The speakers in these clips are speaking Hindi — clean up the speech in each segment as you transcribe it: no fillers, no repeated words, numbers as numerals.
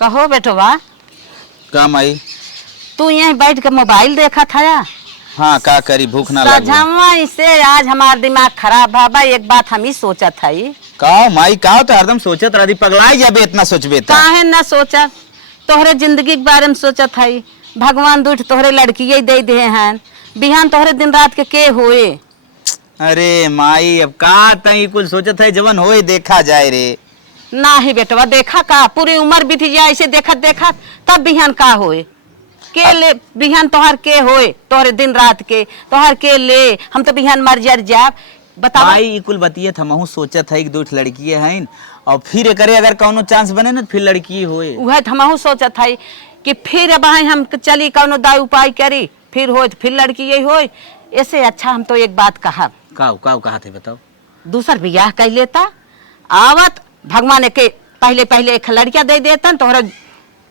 कहो बेटवा। का माई? तू यहीं बैठ के मोबाइल देखा था या? हाँ का करी, भूख ना लगी। इसे आज हमारा दिमाग खराब बाबा। एक बात हम ही सोचा था का माई का तो हरदम सोचत रही, पगलाई जाबे इतना सोचबे त काहे ना सोचा। तोहरे जिंदगी के बारे में सोचा था। भगवान दूठ तोहरे लड़की दे दे हैं, बिहान तोहरे दिन रात के होए। अरे माई अब का तई कुल सोचत है, जवन होए देखा जाए रे। ना ही बेटवा देखा का, पूरी उम्र बीत जाए ऐसे देखत देखत, तब बिहान का होए के ले। बिहान तोहर के होए, तोहरे दिन रात के तोहर के ले। हम तो बिहान मर जर जाब। बता माई कुल बतिये हमहू सोचत है कि दो लड़की है और फिर करे अगर कौनो चांस बने ना फिर लड़की होए। वह हमहू सोचत है कि फिर अब हम चली कौनो दाई उपाय करी, फिर हो फिर लड़की यही हो। ऐसे अच्छा हम तो एक बात कहा। कहा थे बताओ? दूसर बियाह कर लेता, आवत भगवान के पहले पहले एक लड़किया दे देता, तोहरा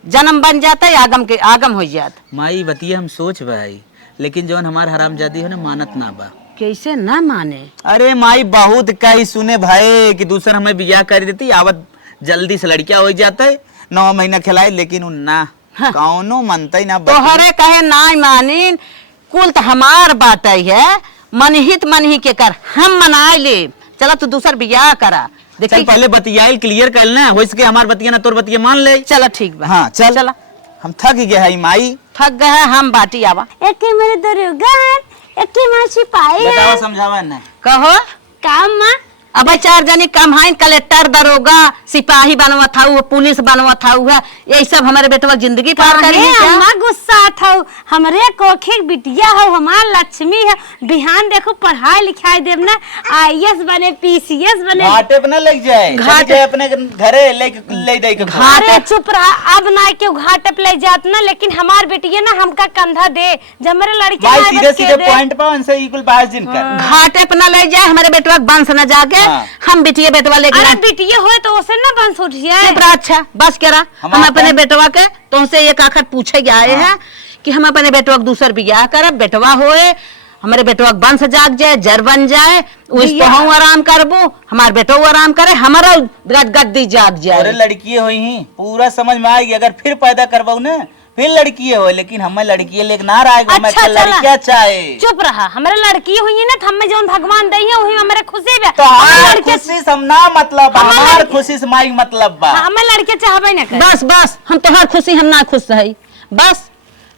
जन्म बन जाता है, आगम के आगम हो जाता। माई बतिये हम सोच भाई, लेकिन जवन हमार हरामजादी है ना मानत ना बा। कैसे ना माने? अरे माई बहुत कही सुने भाई कि दूसर हमें बियाह कर देती, आवत जल्दी से लड़किया हो जाता है, 9 महीना खिलाए, लेकिन उन ना हाँ। कौनो मनता ही ना। तोहरे कहे ना मानी, कुल तो हमार बात है। मनहित मनही के कर हम मनाए ले। चला तू दूसर बियाह करा। चल पहले बतियाइल क्लियर कर लेना, हो सके हमार बतिया ना तोर बतिया मान ले। चला ठीक बा। हाँ चल चला। हम थक गए है माई। थक गए हम बाटी आवा। एक मेरे दरोगा है, एक मां सिपाही है। बतावा समझावा ना। कहो काम मां अब 4 जनी कम है, कलेक्टर दरोगा सिपाही बनवा था, पुलिस बनवा था। यही सब हमारे बेटवा जिंदगी पार करी। अम्मा गुस्सा था। हमरे कोखे बिटिया हो, हमार लक्ष्मी है। बिहान देखो पढ़ाई लिखाई देव ना, IAS बने, PCS बने। घाटे पे ना लग जाए, घाटे अपने घरे ले दे के। अरे चुप रहा, अब ना क्यों घाटे पे ले जात ना, लेकिन हमार बिटिया ना हमका कंधा दे। जब मेरे लड़के सीधे सीधे पॉइंट पे उनसे इक्वल बात जिन कर। घाटे पे ना ले जाए हमारे बेटवा बंस न जाके। हम बिटिया बेटवा लेके अरे बिटिया हो तो उसे ना बंस उठिए। अच्छा बस करा। हम अपने बेटवा के तुमसे एक आखिर पूछे आए हैं कि हम अपने बेटवा के दूसर बियाह करब, बेटवा होए, हमारे बेटवा के वंश जाग जाए, जर बन जाए, उस हम आराम करबो, हमारे बेटो आराम करे, हमारा गद्दी जाग जाए। अरे लड़की हुई ही पूरा समझ में आएगी। अगर फिर पैदा करवाऊ ना फिर लड़की हो, लेकिन हमें लड़की लेके ना आएगा। अच्छा, लड़किया चाहे चुप रहा। हमारे लड़की हुई है ना, तो हमें जो भगवान दई है वही हमारे खुशी बा। तो हमार खुशी समना मतलब हमार खुशी से माई मतलब बा। हमें लड़के चाहबे ना कर। बस बस हम तोहार खुशी हम ना खुश है। बस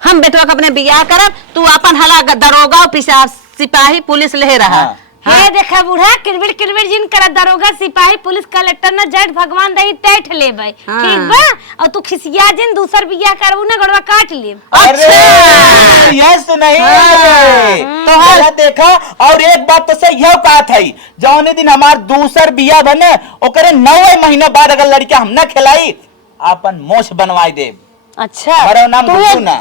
हम बेटवा के अपने बियाह करब, तू अपन हला दरोगा पिसा सिपाही पुलिस ले रहा। हे देखा बूढ़ा किरबिर किरबिर जिन कर दरोगा सिपाही पुलिस कलेक्टर ना जज भगवान दही टैठ लेबे। ठीक बा? और तू खिसिया जिन दूसर बियाह करबू ना गड़वा काट ले। अरे यस तो नहीं तो हाल देखा। और एक बात तो सही है कहा था, जौने दिन हमार दूसर बियाह बने ओकरे 9 महीने बाद अगर लड़किया हम ना खिलाई अपन मोछ बनवाई दे। अच्छा नाम तो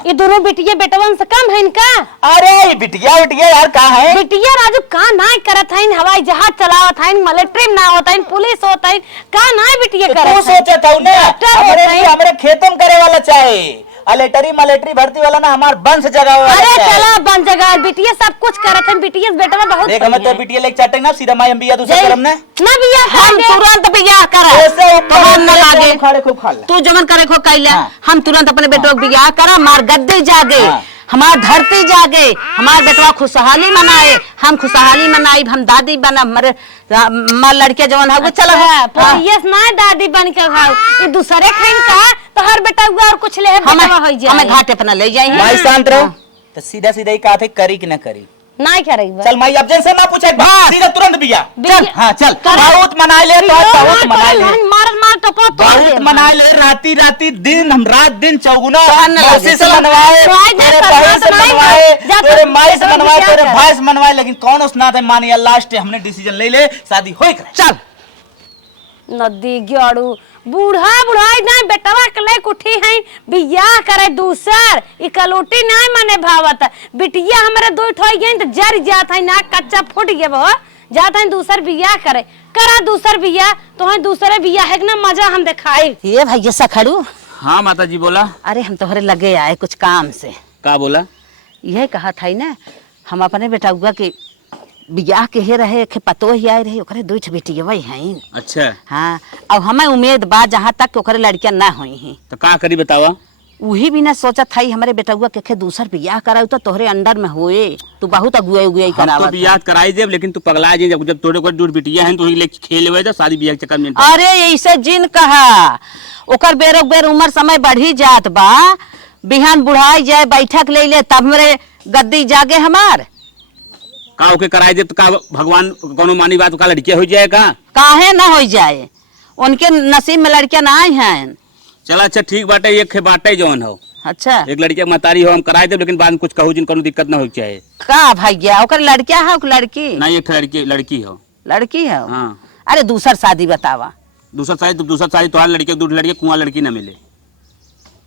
ये दोनों बिटिया बेटवन से कम है इनका? अरे बिटिया यार कहा है? बिटिया राजू का ना करत है, हवाई जहाज चलावत है, मिलिट्री ना होता है, पुलिस होता है, का ना बिटिया करत है? तू सोचत हूं ना हमरे खेतों में करे वाला चाहे, अलेटरी मलेटरी भर्ती वाला ना हमार वंश जगह वाला। अरे चला बन जगह बिटिया सब कुछ करत है। बिटिया बेटवा बहुत देख हम तो बिटिया लेके चाटे ना सीधा माई हम बिया दूसरा करम ना बिया हम तुरंत बियाह करा। तोहार न लागे खाड़े खूब खा ले तू जमन करे खो कैला। हम तुरंत अपने बेटवा के बियाह करा, मार गद्दे जागे, हमार धरती जागे, हमार बेटवा खुशहाली मनाए, हम खुशहाली मनाई, हम दादी बना, हमारे लड़के जवन है चल यस ना दादी बन के खाओ। ये दूसरे खाइन का तो हर बेटा और कुछ ले हमें घाटे पे ना ले जाए। माई शांत रहो। तो सीधा सीधा ही कहा थे करी कि ना करी? नहीं करेगी। चल माई अब जैसे ना पूछे सीधा तुरंत बिया। चल हाँ चल बहुत मना ले तो बहुत मना ले बहुत मना ले। राती राती दिन हम रात दिन चौगुना मौसी से मनवाए, तेरे बहन से मनवाए, तेरे माई से मनवाए, तेरे भाई से मनवाए, लेकिन कौन उस नाते मानिया। लास्ट हमने डिसीजन ले ले शादी होई करे। चल नदी ग्याड़ू बूढ़ा बुढ़ाई नहीं बेटवा के ले कुठी है बियाह करे दूसर इकलोटी नहीं मने भावत। बिटिया हमारे दो ठोई गई तो जर जात है ना कच्चा फूट गए वो जात है दूसर बियाह करे। करा दूसर बियाह तो है दूसरे बियाह है ना मजा हम दिखाई। ये भैया सा खड़ू। हाँ माता जी बोला। अरे हम तोहरे लगे आए कुछ काम से। का बोला? यह कहा था ना हम अपने बेटा के बियाह के हे रहे के पतो ही आए रहे ओकरे दुठ बेटी वही हैं। अच्छा हाँ अब हमें उम्मीद बा जहाँ तक ओकरे लड़कियां ना हुई हैं तो का करी बतावा। वही भी ना सोचत था हमारे बेटुआ के दूसर बियाह कराऊ तो तोहरे अंडर में होए तू बहुत अगुआई उगुआई हम करावत तो बियाह कराई देब लेकिन तू पगला जे जब तोरे को दूर बिटिया है तो ही लेके खेल लेवे तो शादी बियाह के चक्कर में। अरे ऐसे जिन कहा ओकर बेरो बेर उम्र समय बढ़ी जात बा बिहान बुढ़ाई जाए बैठक ले ले तब मेरे गद्दी जागे हमार का ओके कराई दे तो का भगवान कोनो मानी बात का लड़के हो जाए का काहे ना हो जाए उनके नसीब में लड़कियां ना आई हैं। चला अच्छा ठीक बाटे एक खे बाटे जौन हो अच्छा एक लड़की मतारी हो हम कराए दे लेकिन बाद में कुछ कहू जिन कोनो दिक्कत ना हो चाहे का भैया ओकर लड़किया है ओकर लड़की नहीं एक लड़की लड़की हो लड़की है हाँ अरे दूसर शादी बतावा दूसरा सारी तुम्हारी लड़की दूसरी लड़की कुआं लड़की ना मिले।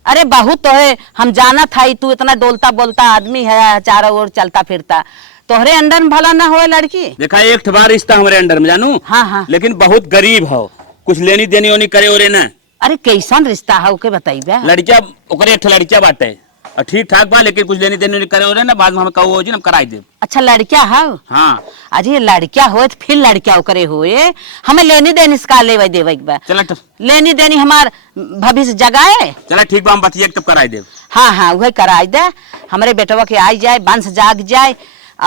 अरे बहुत तो है हम जाना था तू इतना डोलता बोलता आदमी है चारों ओर चलता फिरता तोहरे अंडर में भला ना होए लड़की। देखा एक बार रिश्ता हमारे अंडर में जानू हाँ हाँ लेकिन बहुत गरीब हो कुछ लेनी देनी ओनी करे ओरे ना। अरे कैसन रिश्ता है ओके बताइबे। लड़किया ओकरे एक लड़किया बाटे और ठीक ठाक बा लेकिन कुछ लेनी देनी ओनी करे ओरे ना बाद में हम कहू हो जी हम कराई दे। अच्छा लड़किया है हाँ अरे लड़किया हो तो फिर लड़किया ओकरे होए हमें लेनी देनी इसका लेवे देवे बा चला लेनी देनी हमार भविष्य जगाए। चला ठीक बा हम बतिया तब कराई दे। हाँ हाँ वही कराई दे हमारे बेटवा के आई जाए वंश जाग जाए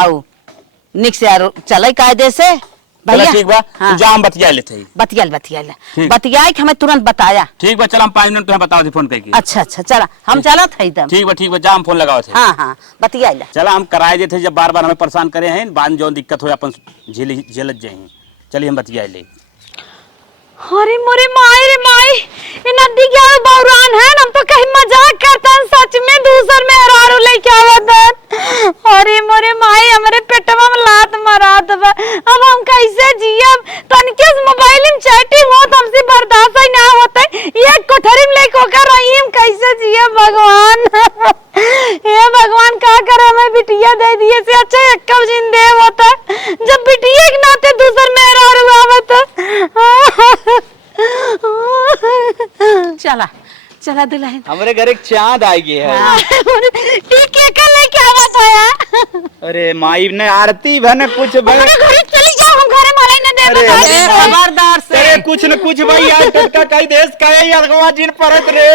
और निक से चले कायदे से भैया ठीक बा हाँ। जा हम बतिया लेते बतियाल बतियाई के हमें तुरंत बताया। ठीक बा चल हम 5 मिनट तुम्हें बताओ थे फोन करके। अच्छा अच्छा चला हम चला था एकदम ठीक बा जा हम फोन लगाओ थे। हाँ हाँ बतियाई चला हम कराए देते जब बार बार हमें परेशान करे हैं बाद में जो दिक्कत हो अपन झेलत जाए। चलिए हम बतिया ले। अरे मोरे माई रे माई ये नदी क्या बौरान है हम तो कहीं मजाक करता है सच में दूसर में हरारू लेके आवत है। अरे मोरे माई हमारे पेटवा में लात मारत बा अब हम कैसे जियब तनके मोबाइल में चैटिंग हो तो हमसे बर्दाश्त ही ना होता ये कोठरी में लेके होकर रही हम कैसे जियब भगवान। हे भगवान का करे हमें बिटिया दे दिए से अच्छा एक कब जिंदे होता जब बिटिया के नाते दूसर में हरारू आवत। चला चला दुल्हन हमारे घर एक चांद आई है। टीके का लेके आवत है। अरे माई ने आरती बन कुछ हमारे घर चली जाओ हम घरे मारे न दे बता खबरदार से अरे कुछ न कुछ भाई आज टटका कई देश का है यार गवा जिन परत रे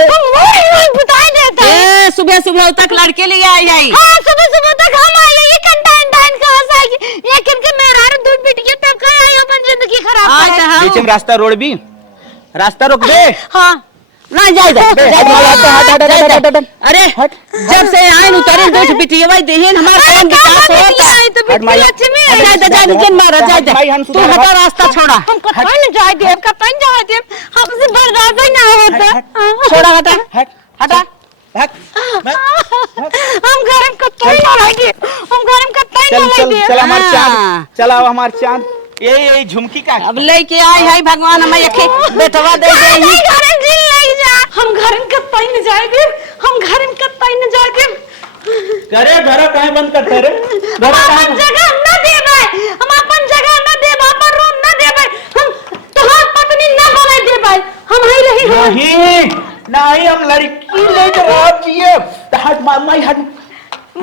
बता देता ए सुबह सुबह तक लड़के लिए आई आई। हां सुबह तक हम आए ये कंटाइन कहां से आई ये किनके मेरा दूध बिटिया तब का आई अपन जिंदगी खराब अच्छा बीच में रास्ता रोड भी रास्ता रोक दे। हां ना जाए अरे जब से आए उतरे दूध बिटिया भाई देहन हमारा काम विकास होता तो बिटिया लक्ष्मी जाए दे जाए नीचे मारा जाए दे तू हटा रास्ता छोड़ा हम कतई न जाए दे कतई जाए दे हमसे बर्दाश्त ही ना होता छोड़ा हटा हटा हम घर में कतई ना रह दे हम घर में कतई ना रह दे चल हमार चांद चलाओ हमार चांद ये झुमकी का अब लेके आई है भगवान हमें यखे बेटवा दे दे हम घर में दिल लग जा हम घर में कतई न जाए दे हम घर में कतई न जाए दे करे घर काहे बंद करते रे हम अपन जगह न देबे हम अपन जगह न देबे अपन रूम न देबे हम तोहार पत्नी न बने देबे हम ही रही नहीं हम लड़की लेके आप जिए हट माई हट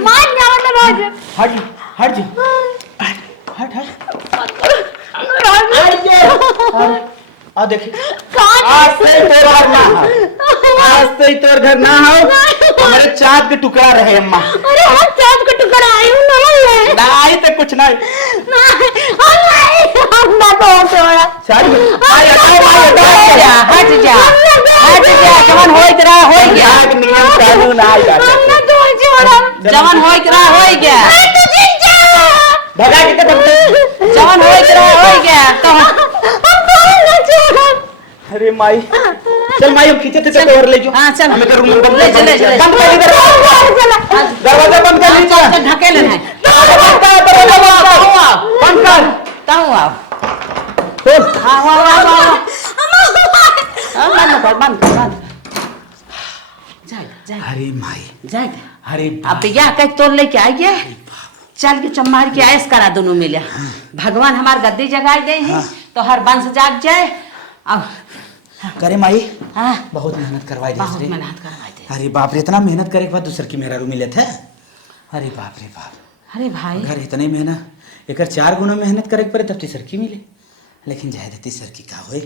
मार जावन रोज हट जी हट आ देखिए आज से तोर घर ना हो आज से तोर घर ना हो हमारे चाँद के टुकड़ा रहे अम्मा। अरे हम चाँद के टुकड़ा आई हूं ना आई तो कुछ नहीं हम ना तो छोड़ा हट जा जवन होइत रहा हो गया नियम कानून आ जाता हम ना तो छोड़ा जवन होइत रहा हो गया तू जिन जा भगा के जवन होइत रहा हो गया तो हम ना छोड़ा। अरे माई चल माई हम खींचे थे और ले जाओ। हाँ चल हमें तो रूम में ले चले बंद कर दरवाजा बंद कर लीजिए ढकेले है बंद कर कहूँ आओ खोल हाँ बंद जाए अरे माई जाए अरे अब बिया कह तोड़ लेके आइए चल के चम्मार के ऐस करा दोनों मिले भगवान हमार गद्दी जगाए दे हैं तो हर वंश जाग जाए अब करे माई हाँ बहुत मेहनत करवाई बहुत दे मेहनत करवाए दे अरे बाप रे इतना मेहनत करे के बाद दूसर की मेहरा रू मिले थे। अरे बाप अरे भाई घर इतने एक 4 गुना मेहनत करे पड़े तब तीसर की मिले, लेकिन जाए दे तीसर की का होए,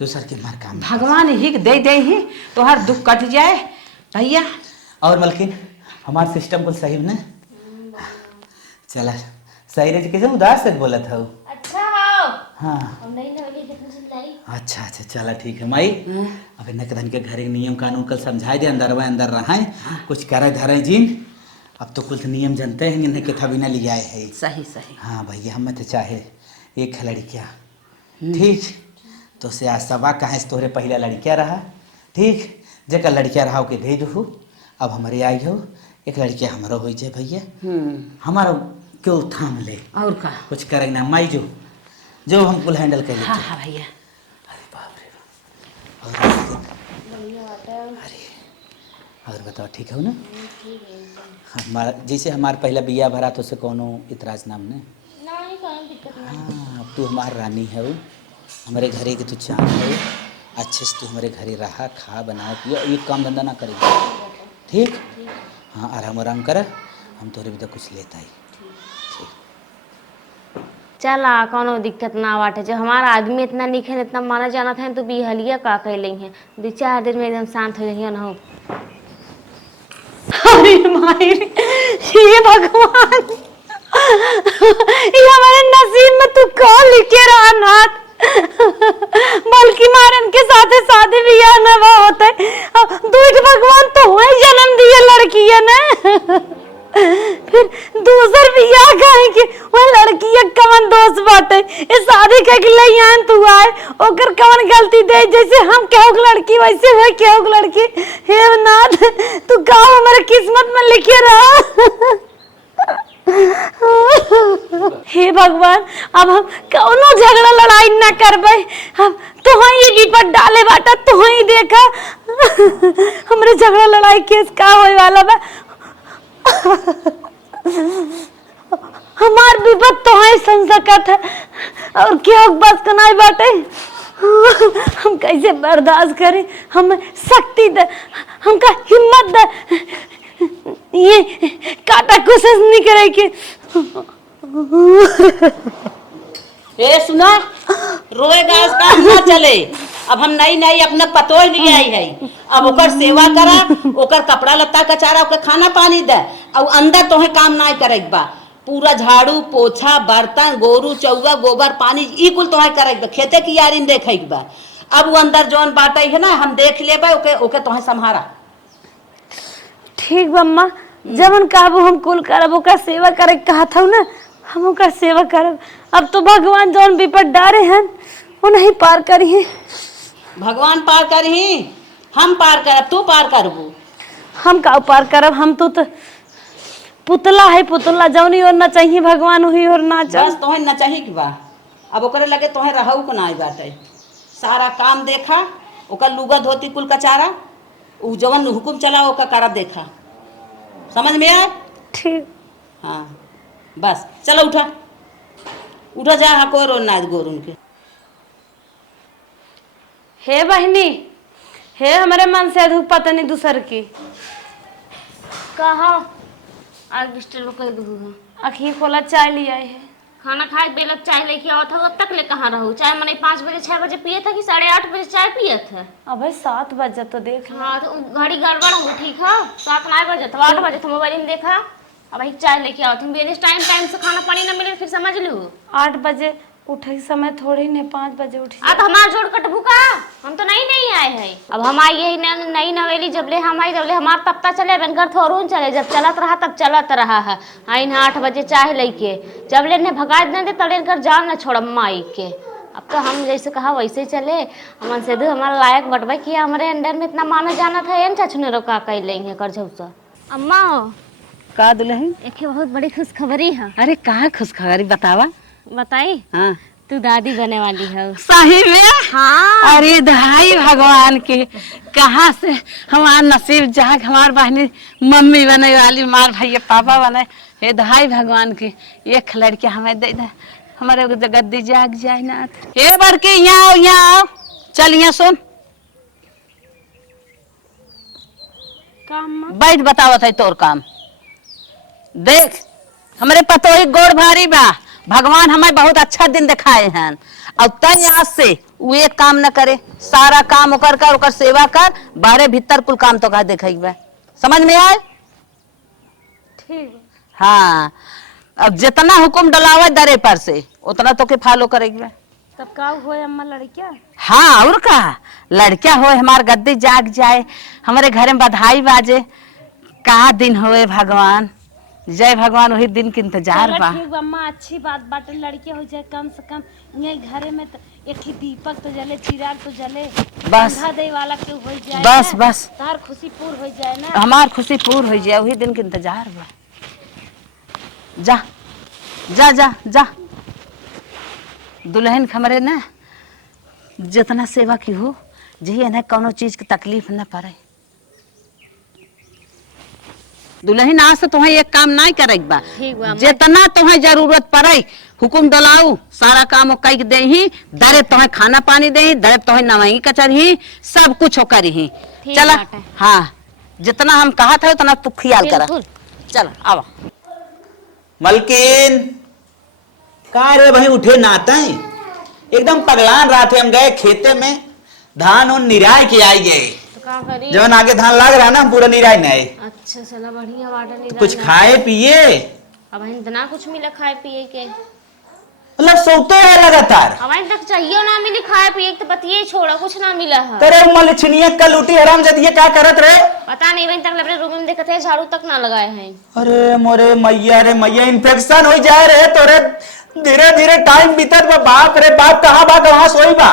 दूसर के मार काम भगवान ही दे ही तो हर दुख कट जाए भैया। और मलकिन हमार सिस्टम को सही ना चला सही रहे कैसे उदास से बोला था वो। अच्छा हो हाँ हम नहीं नवेली देखने से लाई। अच्छा अच्छा चला ठीक है माई। अबे नकदन के घर नियम कानून कल समझाए दे, अंदर रहा कुछ करे धरे जिन। अब तो कुछ नियम जानते हैं इन्हें के था बिना ले आए है। सही सही। हाँ भैया हम तो चाहे एक लड़कियाँ ठीक तो से आज सवा कहाँ से तोहरे पहला लड़कियाँ रहा ठीक जगह लड़कियाँ रहा के दे दू। अब हमारे आई हो एक लड़कियाँ हमारा हो जाए भैया हमारा क्यों थाम ले और का कुछ करे ना माई जो हम कुल हैंडल कर लेते। हाँ भैया। अरे बाप रे अरे और बताओ ठीक है ना। हमारा जैसे हमारा पहला बिया भरा तो से कोनो इतराज नाम ने हाँ अब तू हमार रानी है वो हमारे घरे की तू चाँद है अच्छे से तू हमारे घरे रहा खा बना पियो ये काम धंधा ना करेगा ठीक। हाँ आराम आराम कर हम तोरे भी तो कुछ लेता ही चला कोनो दिक्कत ना बाटे जब हमारा आदमी इतना निखे इतना माना जाना था तो बिहलिया का कह लेंगे 2-4 दिन में एकदम शांत हो जाइए ना। अरे माई ये भगवान ये हमारे नसीब में तू कौन लिखे रहा नाथ बल्कि मारन के साथ शादी बियाह न होते दूध भगवान तो वही जन्म दिए लड़की है ना फिर दूसर बियाह कहे कि वह लड़की कवन दोस्त बाटे ये शादी के लिए तू आए ओकर कवन गलती दे जैसे हम केहू लड़की वैसे वह केहू लड़की। हे नाथ तू का हमारे किस्मत में लिखे रहा। हे भगवान अब हम कौनो झगड़ा लड़ाई ना करबे हम तो ही विपद डाले बाटा तो ही देखा हमरे झगड़ा लड़ाई केस का होए वाला बा हमार विपद तो है संसकत है और क्या बस कनाई बाटे हम कैसे बर्दाश्त करें हम शक्ति दे हमका हिम्मत दे ये काटा कोशिश नहीं करे कि ए सुना रोएगा इसका ना चले। अब हम नई नई अपना पतोह नहीं आई है अब ओकर सेवा करा ओकर कपड़ा लत्ता कचारा ओकर खाना पानी दे और अंदर तोहे काम ना करेक बा पूरा झाड़ू पोछा बर्तन गोरू चौवा गोबर पानी ई कुल तोहे करेक बा खेते की यारिन देखेक बा। अब वो अंदर जौन बाटे है ना हम देख लेबे ओके ओके तोहे संभारा। ठीक बम्मा जब कहबो हम कुल करब ओकर सेवा करे कहा था ना हम ओकर सेवा करब। अब तो भगवान जौन विपद डारे हैं वो नहीं पार करी है भगवान पार करही हम पार करब तू पार करबू हम का पार करब हम तो पुतला है पुतला जौनी और ना चाहिए भगवान वही और ना चाहिए बस तोहे न चाहिए कि बा अब ओकरे लगे तोहे रहू को ना बाटे सारा काम देखा ओकर लुगा धोती कुल कचारा उ जवन हुकुम चला ओकर करब देखा समझ में आए। ठीक हाँ बस चलो उठा उठा जा हाँ कोई रोन ना गोर उनके। हे बहनी हे हमारे मन से धूप पता नहीं दूसर की कहा आज डिस्टर्ब कर दूँ अखी खोला चाय लिया है खाना खाए बेलक चाय लेके आओ था अब तक ले कहाँ रहूँ चाय मैंने 5 बजे 6 बजे पिए था कि 8:30 बजे चाय पिए थे। अबे 7 बजे तो देख हाँ तो घड़ी गड़बड़ हुई ठीक है 7 9 बजे था 8 बजे था मोबाइल में देखा अब वही चाय लेके आओ तुम टाइम से खाना पानी ना मिले फिर समझ लू 8 बजे उठे समय थोड़ी ने 5 बजे उठी तो हमारा जोड़ कटबू का हम तो नहीं आए हैं अब हम आई यही नई नवेली जबले हम आई जबले हमार तब तक चले घर थोड़ून चले जब चलत रहा तब चलत रहा है आई ना 8 बजे चाय लेके जबले ने भगा न दे तबले घर जान न छोड़ माई के। अब तो हम जैसे कहा वैसे ही चले हमन से हमारा लायक बटवा किया हमारे अंडर में इतना माना जाना था एन चाचू ने रोका कह लेंगे कर झूसा। अम्मा का दुल्हन एक बहुत बड़ी खुशखबरी है। अरे कहाँ खुशखबरी बतावा बताई हाँ तू दादी बने वाली है। सही में हाँ अरे दहाई भगवान के कहाँ से हमारा नसीब जहाँ हमार बहनी मम्मी बने वाली मार भैया पापा बने हे दहाई भगवान के एक लड़के हमें दे दे हमारे गद्दी जाग जाए ना हे बड़के यहाँ आओ चल यहाँ सुन काम बैठ बतावत है तोर काम देख हमारे पतोही गोड़ भारी बा भगवान हमें बहुत अच्छा दिन दिखाए हैं और तय आज से वो एक काम न करे, सारा काम ओकर कर, ओकर सेवा कर, बाहरे भीतर कुल काम तो कह देखेबे। समझ में आए? ठीक। हाँ, अब जितना हुक्म डलावे दरे पर से उतना तो के फॉलो करेगी। तब का होए अम्मा लड़किया? हाँ, और का लड़का होए हमार गद्दी जाग जाए, हमारे घर में बधाई बाजे। का दिन होए भगवान, जय भगवान, वही दिन के इंतजार चलो बा। ठीक बा अम्मा, अच्छी बात बाटे, लड़के हो जाए कम से कम। ये घरे में तो एक ही दीपक तो जले, चिराग तो जले, बस अंधा दे वाला के हो जाए बस ना, बस तार खुशी पूर हो जाए ना। हमार खुशी पूर हो जाए, वही दिन के इंतजार बा। जा जा जा जा दुल्हन खमरे ना जितना सेवा की हो जी, इन्हें कोनो चीज की तकलीफ न पड़े। दुल्हन आज से तुम्हें एक काम नहीं करेगा बा, ठीक बा, जितना तुम्हें जरूरत पड़े हुकुम डलाऊ, सारा काम कई दे ही, दरे तुम्हें खाना पानी दे ही, दरे तुम्हें नवाई कचर सब कुछ करी ही। ठीक चला, बाटे। हाँ, जितना हम कहा था उतना तू ख्याल करा। बिल्कुल। चल आवा। मलकिन का रे भाई, उठे नाता है एकदम पगलान रात हम गए खेते में, धान उन निराय के आई गए, तो का करी? जवन आगे धान लग रहा ना पूरा निराय नहीं। अच्छा चला बढ़िया बाटे नहीं कुछ खाए पिए अब इतना कुछ मिला खाए पिए के, मतलब सोते है लगातार। अब तक चाहिए ना मिली खाए पिए के, तो बतिये छोड़ा कुछ ना मिला है। तेरे मलछनिया कल उठी हराम जदिए क्या करत रहे? पता नहीं बहन तक अपने रूम में देखते हैं, झाड़ू तक ना लगाए हैं। अरे मोरे मैया रे मैया, इन्फेक्शन हो जाए रे तोरे, धीरे धीरे टाइम बीतत बा। बाप रे बाप, कहाँ बा कहाँ सोई बा,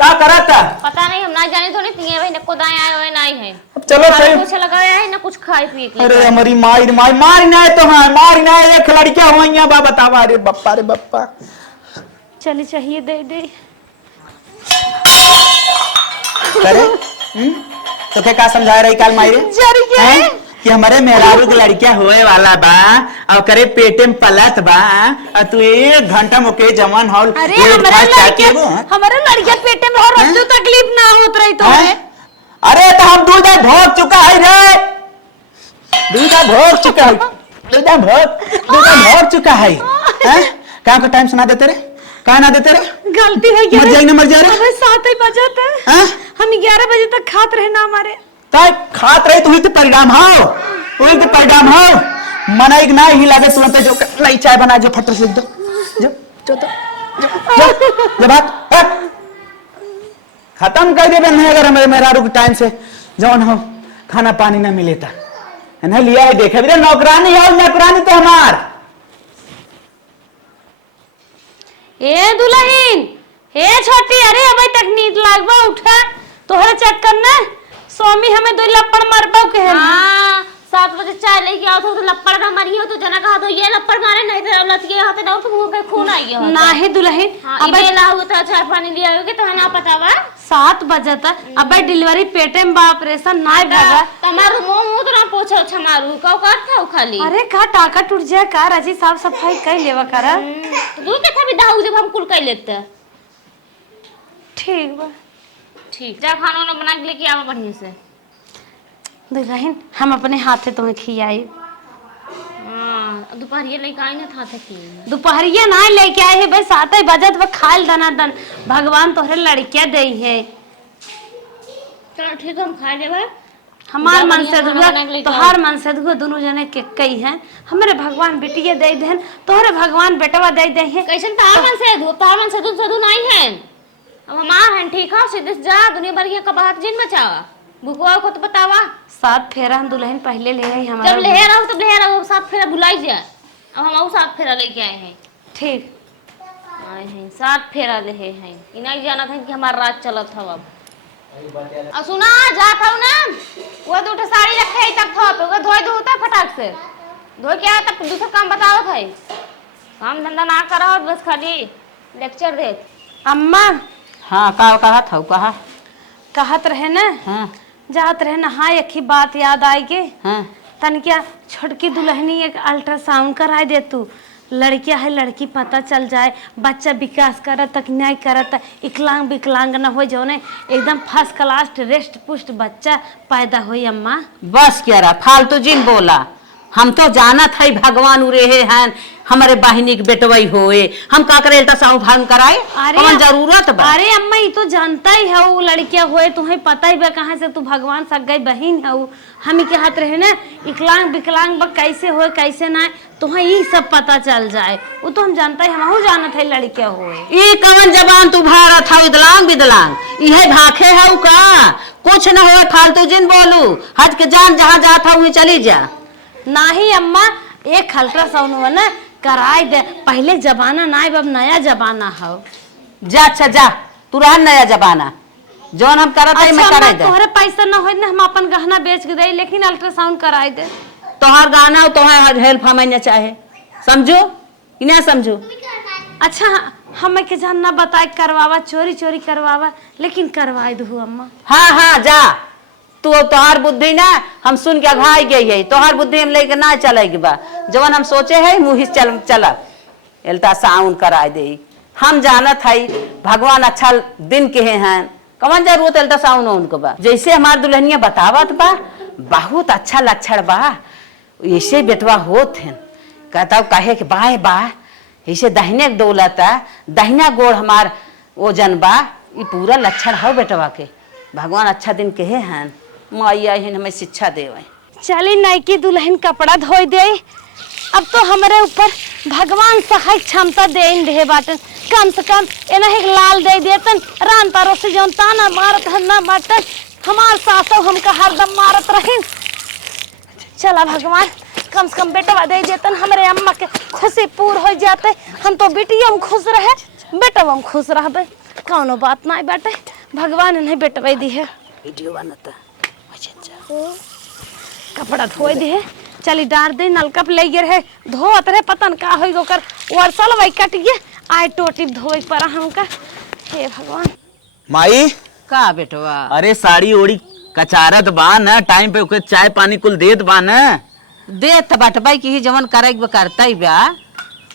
का करत? पता नहीं, हम ना जाने तो नहीं पिए भाई, नको दाएं आए हुए नहीं है। चलो सही। कुछ लगाया है ना कुछ खाए पिए के। अरे हमारी माई माई मारी ना तो, हाँ मारी ना, एक लड़कियां हुआ बा, बतावा रे बप्पा रे बप्पा। चली चाहिए दे दे करे तो क्या समझा रही काल माई रे हैं? कि हमारे मेहरारू के लड़किया होए वाला बा और करे पेटे में पलत बा, और तू 1 घंटा मुके जवान हॉल। अरे हमारे लड़किया पेटे में और रज्जू तकलीफ ना होत रही तो है। अरे तो हम दूध भोग चुका है रे, दूध भोग चुका है, दूध भोग चुका है। कहाँ का टाइम सुना देते रे, कहा ना देते रे? गलती है, मर जाए ना मर जाए रे। 7 बजे तक हम 11 बजे तक खात रहे ना हमारे खात रहे तो परिणाम हो, वही तो परिणाम हो। मना एक ना ही लागे तुरंत जो नहीं चाय बना, जो फटर से दो जो जो जो बात खत्म कर दे। नहीं अगर हमारे मेहरारू के टाइम से जौन हो खाना पानी ना मिले था नहीं लिया है, देखे भी नौकरानी है, नौकरानी तो हमार। ए दुल्हन, हे छोटी, अरे अबे तक नींद लागबा, उठा, तोहरे चक्कर ना स्वामी हमें 2 लप्पड़ मारबा के है। हां 7 बजे चाय लेके आओ तो लप्पड़ का मरियो, तो जना कहा तो ये लप्पड़ मारे नहीं तो लतिए होते ना, तो मुंह पे खून आ गया ना है दुल्हन। अबे ला होता चाय पानी लिया होगे तो ना पता बा 7 बजे तक अबे डिलीवरी पेटे में बा, ऑपरेशन ना भगा तमारू मुंह तो ना पोछो छमारू का कर था खाली। अरे का टाका टूट जाए का, राजी साफ सफाई कर लेवा कर। तू के था भी दाऊ जब हम कुल कर लेते। ठीक बा, ठीक, जा खाना ना बना के लेके आवा बढ़िया से। दुल्हन हम अपने हाथे तुम्हें खियाई। हां दोपहरिया लेके आई ना था कि दोपहरिया ना लेके आए है भाई, 7 बजे तक खाइल दना दन, भगवान तोहरे लड़किया दे है। चलो ठीक है, हम खा लेबे। हमार मन से दुआ तो हर मन से दुआ, दोनों जने के कई हैं। हमारे भगवान बेटिया दे देन, तोहरे भगवान बेटवा दे दे है। कैसन तार मन से धो, तार मन से सदु नहीं है। अब हमार हैं ठीक है, सीधे जा दुनिया भर के कबाहत जिन मचावा, भुकवा को तो बतावा। 7 फेरा हम दुल्हन पहले ले आई हमारा। जब लहर आओ तब लहर आओ, 7 फेरा भुलाई जाए। अब हम 7 फेरा लेके आए हैं। ठीक आए हैं 7 फेरा ले हैं, इन्हें जाना था कि हमारा रात चलत था। अब सुना जा था ना, वो 2 साड़ी रखे है तक था, तो धोई दो होता फटाक से धो के आया, तब दूसरा काम बताओ था। काम धंधा ना करा और बस खाली लेक्चर दे। अम्मा हाँ, का कहा था, कहा कहत रहे ना, हाँ जात रहे ना, हाँ एक ही बात याद आई के, हाँ तन क्या छोटकी दुल्हनी एक अल्ट्रासाउंड कराए दे तू, लड़किया है लड़की पता चल जाए, बच्चा विकास करत तक नहीं करत, इकलांग विकलांग न हो जो ने, एकदम फर्स्ट क्लास रेस्ट पुष्ट बच्चा पैदा हो। अम्मा बस क्या रहा फालतू जिन बोला, हम तो जानत है भगवान उरे हैं हमारे बहिनी के बेटवई होए, हम का करे अल्ट्रासाउंड फार्म कराए, कौन जरूरत बा? अरे अम्मा ये तो जानता ही है वो लड़कियां हुए, तुम्हें पता ही बा कहाँ से तू भगवान सग गई बहन है। हम के हाथ रहे ना विकलांग विकलांग बा कैसे होए कैसे ना, तुम्हें ये सब पता चल जाए। वो तो हम जानता ही, हम जानत है लड़कियां हुए। ई कवन जबान तू भारत है विदलांग विदलांग इहे भाखे है का? कुछ न होए फालतू जिन बोलू, हट के जान जहाँ जात है वहीं चली जा। नहीं अम्मा एक अल्ट्रासाउंड हुआ ना कराए दे, पहले जमाना ना अब नया जमाना है। जा अच्छा जा, तू रह नया जमाना जौन हम करत है मैं कराए दे। तोहरे पैसा न होई ना हम अपन गहना बेच के दे, लेकिन अल्ट्रासाउंड कराए दे। तोहर गाना तोहर हेल्प हमें चाहे, समझो कि ना समझो? अच्छा हमें के जानना बताए करवावा, चोरी चोरी करवावा, लेकिन करवाए दो अम्मा। हाँ हाँ जा, तू तोहार बुद्धि ना हम सुन के अघाई गई है, तोहार बुद्धि हम लेके ना चलेगी बा, जवन हम सोचे है मुँह चल अल्ट्रासाउंड कराए दे। हम जानत है भगवान अच्छा दिन के हैं, कौन जरूरत अल्ट्रासाउंड उनको बा। जैसे हमार दुल्हनिया बतावत बा बहुत अच्छा लक्षण बा, ऐसे बेटवा होत हैं। कहता कहे के बाएं बा ऐसे दहिने डोलता, दहिना गोड़ हमार ओजन बा, ये पूरा लक्षण है बेटवा के। भगवान अच्छा दिन कहे हैं, माइया हमें शिक्षा देवे। चली नई दुल्हन कपड़ा धोई दे, अब तो हमारे ऊपर भगवान सहाय क्षमता दे बाटन, कम से कम इन्हें लाल दे देतन, रान तारो से जौन ताना मारत है ना मारतन, हमार सासो हमका हरदम मारत रहीन। चला भगवान कम से कम बेटवा दे देतन, हमारे अम्मा के खुशी पूर हो जाते, हम तो बेटियों खुश रहे बेटवा खुश रहबे, कौनो बात ना बाटे, भगवान इन्हें बेटवा दी है। वीडियो बनता कपड़ा धोए दे, चली डार दे नलका पे ले गिर है धोत रहे, पतन का होई गोकर वर्षल वही कटिए आए टोटी धोए पर हमका। हे भगवान माई का बेटवा? अरे साड़ी ओड़ी कचारत बा न, टाइम पे ओके चाय पानी कुल देत बा न। देत बटबाई की ही जवन करे करता ही बा,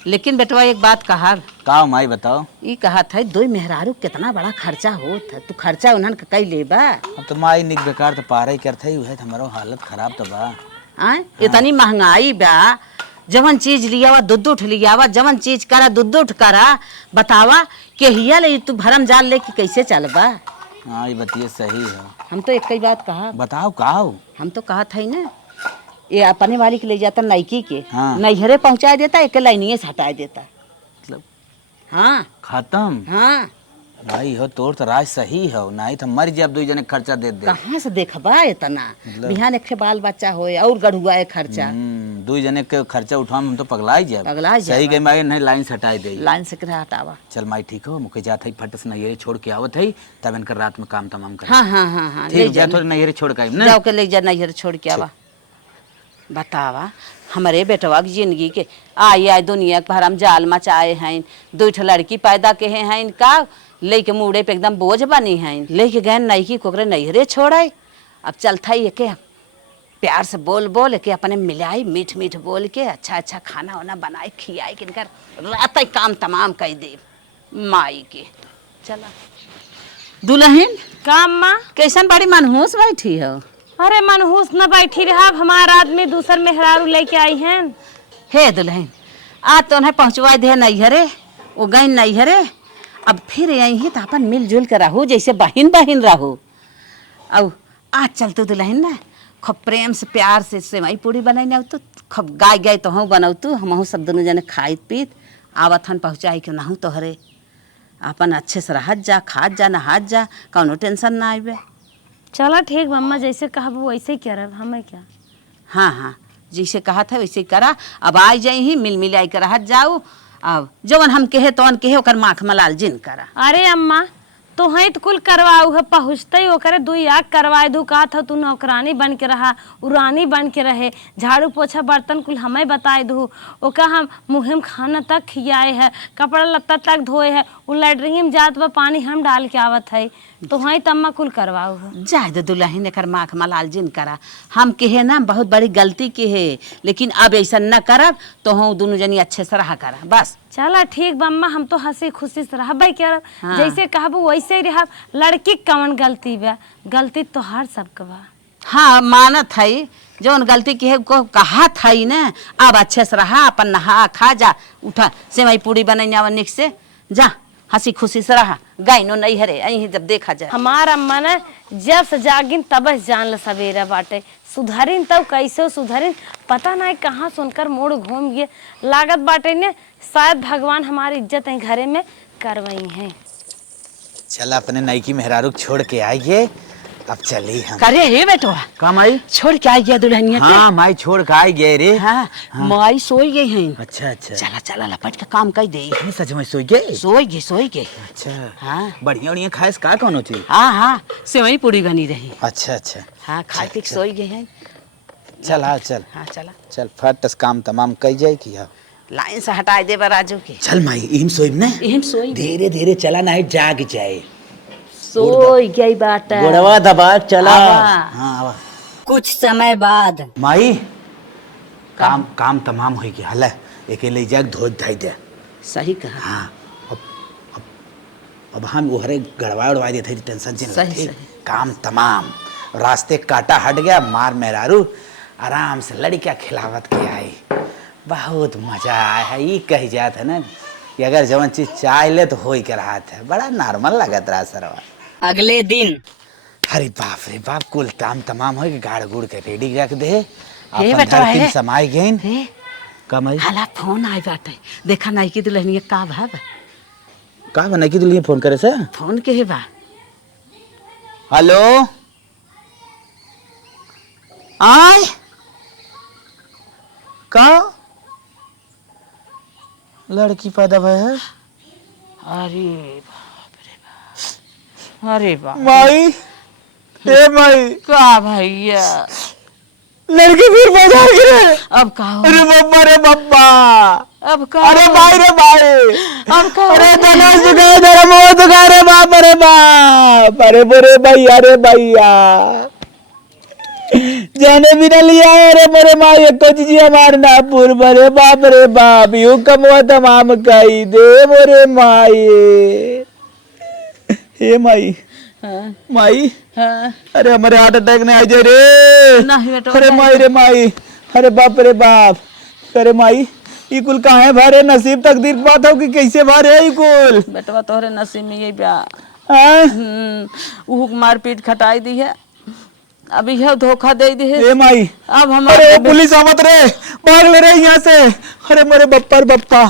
लेकिन बेटवा एक बात कहा का माई बताओ? ई कहा था दो मेहरारू कितना बड़ा खर्चा होत है, तू खर्चा उन्हन के कई लेबा। अब तो माई निक बेकार तो पारा ही करता ही है, हमारो हालत खराब तो बा। इतनी महंगाई बा, जवन चीज लिया वा दूध उठ लिया वा, जवन चीज करा दूध उठ करा, बतावा के हिया ले तू भरम जाल लेके कैसे चलबा? हाँ ये बतिए सही है। हम तो एक ही बात कहा, बताओ काओ? हम तो कहा था ही ना ये अपने वाली के ले जाता नाइकी के, हाँ। नैहरे पहुंचा देता, एक लाइनिए से हटा देता। मतलब हाँ खत्म? हाँ भाई हो तोर तो राज सही है, नहीं तो मर जाब, दो जने खर्चा दे दे। कहाँ से देखबा इतना, बिहान एक बाल बच्चा होए और गढ़ुआ है खर्चा, दो जने के खर्चा उठाओ हम तो पगलाई जाब। पगला सही गई माई, नहीं लाइन से हटाई दे। लाइन से करा हटावा। चल माई ठीक हो, मुके जात है फट से नैहरे छोड़ के आवत है, तब इनकर रात में काम तमाम कर। हाँ हाँ हाँ हाँ ठीक जा, थोड़ी नैहरे छोड़ के आई ना। जाओ के ले जा नैहर छोड़ के आवा। बतावा हमारे बेटवा की जिंदगी के आई आई दुनिया के भरम जाल मचाए हैं, दो लड़की पैदा के हैं इनका लेके मुड़े पे एकदम बोझ बनी हैं, लेके गए नईकी कोकरे नैहरे छोड़े। अब चलता ही के प्यार से बोल बोल के अपने मिलाई, मीठ मीठ बोल के अच्छा अच्छा खाना वाना बनाए खियाए कि इनकर रात ही काम तमाम कर दे माई के। चला दुल्हन काम माँ कैसन बड़ी मनहूस बैठी हो? अरे मनहूस न बैठी रहा, हमारा आदमी दूसर मेहरारू लेके आई हैं। हे दुल्हन आज तो उन्हें पहुँचवा दे नैहरे, वो गई नैहरे, अब फिर यही तो अपन मिलजुल कर रहू जैसे बहन बहन रहू। अब आज चलते दुल्हन ना खूब प्रेम से प्यार से सेवई पूड़ी बनाई ना, तो खूब गाय गाय तो हूँ बनाऊ तू, हम सब दोनों जने खाइत पीत आवत हन पहुँचाई के नहूँ तोहरे, अपन अच्छे से रहत जा, खात जा, नहात जा, कौनो टेंशन ना आइबे। चलो ठीक मम्मा, जैसे कहब वैसे ही करब, हमें क्या। हाँ हाँ जैसे कहा था वैसे ही करा। अब आई जाई ही मिल मिलाई कर रहत जाऊ, अब जवन हम कहे तवन कहे ओकर माख मलाल जिन करा। अरे अम्मा तो है तो कुल करवाऊ है, पहुँचते ही ओकरे दुई आग करवाए दू, कहा था तू नौकरानी बन के रहा, उरानी बन के रहे, झाड़ू पोछा बर्तन कुल हमें बताए दू, ओका हम मुँह में खाना तक खियाए है, कपड़ा लत्ता तक धोए है, उ लैटरिन में जात बा पानी हम डाल के आवत है, तो वहीं तम्मा कुल करवाऊ है। जाए दो दुल्हन एकर माख मलाल जिन करा। हम कहे ना बहुत बड़ी गलती की है, लेकिन अब ऐसा न करब तो हम दोनों जनी अच्छे से रहा करा बस। चला ठीक बम्मा, हम तो हंसी खुशी से रहबे करब। हाँ। जैसे कहबू वैसे ही रहब। लड़की कवन गलती बा, गलती तो हर सबके बा। हाँ मानत है जौन गलती की है को कहा था ही ना। अब अच्छे से रहा, अपन नहा खा जा, उठा सेवई पूड़ी बनैया निक से जा, हंसी खुशी से रहा। गायनो नहीं हरे यही जब देखा जाए। हमार अम्मा ने जब से जागिन तब से जान ल सवेरा बाटे, सुधरिन तब कैसे सुधरिन पता नहीं कहाँ सुनकर मोड़ घूम गए। लागत बाटे ने शायद भगवान हमारी इज्जत है घरे में करवाई है। चल अपने नईकी मेहरारू छोड़ के आइए, अब चली हम। करे हे बेटवा का माई? छोड़ के आई गया दुल्हनिया के। हाँ माई छोड़ के आई गए रे। हाँ, माई सोई गई हैं। अच्छा अच्छा। चला चला लपट के काम कर दे। सच में सोई गए? सोई गए। अच्छा हाँ बढ़िया बढ़िया खाए का कौन चीज? हाँ सेवई पूड़ी बनी रही। अच्छा अच्छा। हाँ खा पी के सोई गए हैं। चल हाँ चल। हाँ चला चल फट काम तमाम कई जाए की। लाइन से हटाए दे राजू के। चल माई इम सोई ने इहम सोई धीरे धीरे चला नहीं जाग जाए। सोई गई बात गोड़वा दबा चला। आवा। हाँ आवा। कुछ समय बाद माई काम तमाम हो गया। हला अकेले जाग धो धाई दे। सही कहा। हाँ अब हम उहरे गड़वा उड़वा देते टेंशन से सही, नहीं। सही। काम तमाम रास्ते काटा हट गया। मार मेहरारू आराम से लड़कियां खिलावत के आई। बहुत मजा आया है। ये कही जात है ना कि अगर जवन चीज चाह ले तो हो ही के रहा था। बड़ा नॉर्मल लगत रहा सरवा। अगले दिन अरे बाप रे बाप कुल काम तमाम हो गाड़ गुड़ के रेडी रख दे। हे अपन बेटा, धरती हे। समाई गईन। हे कमाई हाला फोन आई बाटे, देखा नहीं की दुल्हनिया का भाव का बना की दुल्हन फोन करे सर? फोन के बा। हेलो आय का लड़की पैदा भय है? अरे बाप रे बाप, अरे बाप माई ए माई का भैया लड़की फिर पैदा हो गई। अब का हो? अरे बब्बा रे बब्बा। अब का अरे हो? भाई रे भाई। अब का अरे हो? धनुष दिखाई दे रहा, मुंह दिखा रे बाप रे बाप। अरे बोरे भैया रे भैया जाने भी न लिया। अरे मेरे माँ ये कुछ जी हमारे नापुर बरे बाप रे बाप। यूं कमवा तमाम कही दे मोरे माई। हे माई हाँ, माई हाँ। अरे हमारे हार्ट अटैक ने आ जाए रे। नहीं बेटा, अरे माई रे माई। अरे बाप रे बाप। अरे माई ये कुल कहाँ है भरे? नसीब तकदीर की बात हो कि कैसे भरे ये कुल? बेटवा तोहरे नसीब में यही ब्या। हाँ? ऊ मारपीट खटाई दी है, अभी यह धोखा दे दी है। ए माई अब हम अरे पुलिस आवत रे, भाग ले रहे यहाँ से। अरे मेरे बप्पा रे बप्पा।